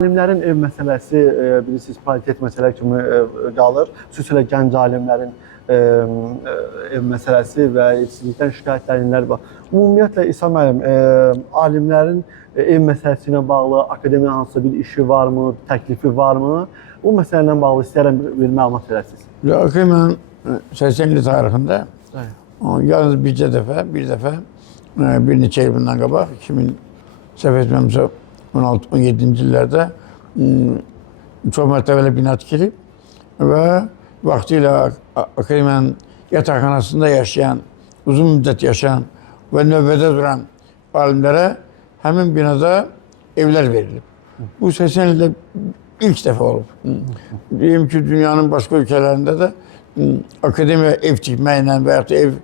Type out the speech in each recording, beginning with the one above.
Alimlərin ev məsələsi, bilirsiniz, prioritet məsələ kimi qalır. Xüsusilə gənc alimlərin ev məsələsi və işsizlikdən şikayətlənənlər var. Ümumiyyətlə, İsa müəllim, alimlərin ev məsələsi ilə bağlı akademiya hansısa bir işi varmı, təklifi varmı? Bu məsələ ilə bağlı istəyərəm bir məlumat verəsiniz. Akademiyanın 80 illik tarixində yalnız bir dəfə, bir neçə il bundan qabaq, 2000 səhv etməmişsə 16-17-ci illərdə çox mərtəbəli bina tikilib və vaxtilə akademiyanın yataqxanasında yaşayan, uzun müddət yaşayan və növbədə duran alimlərə həmin binada evlər verilib. Bu 80 ildə ilk dəfə olub. Deyim ki, dünyanın başqa ölkələrində də akademiya ev tikməklə və yaxud da ev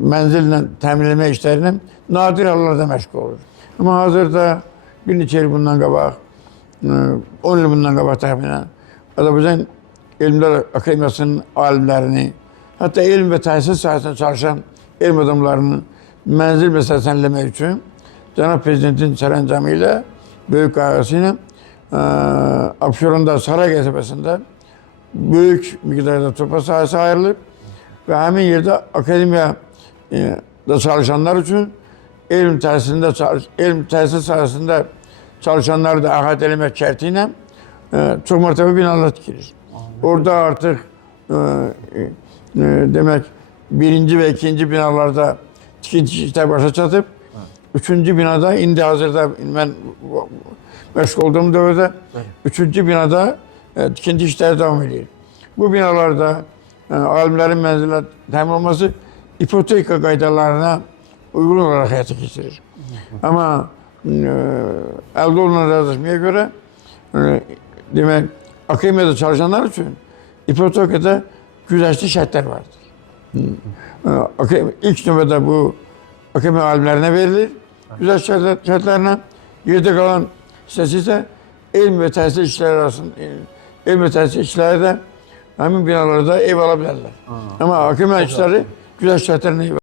mənzillə təmin etmə işlərinə nadir hallarda məşğul olur. Amma hazırda bir neçə il bundan qabaq, 10 il bundan qabaq təxminən Azərbaycan Elmlər Akademiyasının alimlərini, hətta elm və təhsil sahəsində çalışan elm adamlarını mənzil məsələsini həlləmək üçün Cənab Prezidentin sərəncamı ilə, böyük qayğısı ilə Abşeronda, Saray qəsəbəsində böyük miqdarda torpaq sahəsi ayrılıb və həmin yerdə akademiyada çalışanlar üçün elm təhsil sahəsində çalışanları da əhatə eləmək şərti ilə çox mərtəbə binalar tikilir. Orada artıq demək birinci və ikinci binalarda tikinti işlər başa çatıb. Üçüncü binada indi hazırda mən məşğul olduğum dövrdə üçüncü binada tikinti işləri davam edir. Bu binalarda alimlərin mənzillə təmin olması ipoteka qaydalarına uyğun olaraq həyata keçirir. Amma əldə olunan razılaşmaya görə demək, akademiyada çalışanlar üçün ipotekada güzəştli şərtlər vardır. İlk növbədə bu akademiya alimlərinə verilir. Güzəştli şərtlərlə yerdə qalan hissəsi isə elm və təhsil işləri arasında, elm və təhsil işləri də həmin binalarda ev ala bilərlər. Amma akademiya işləri güzəştli şərtlərlə ev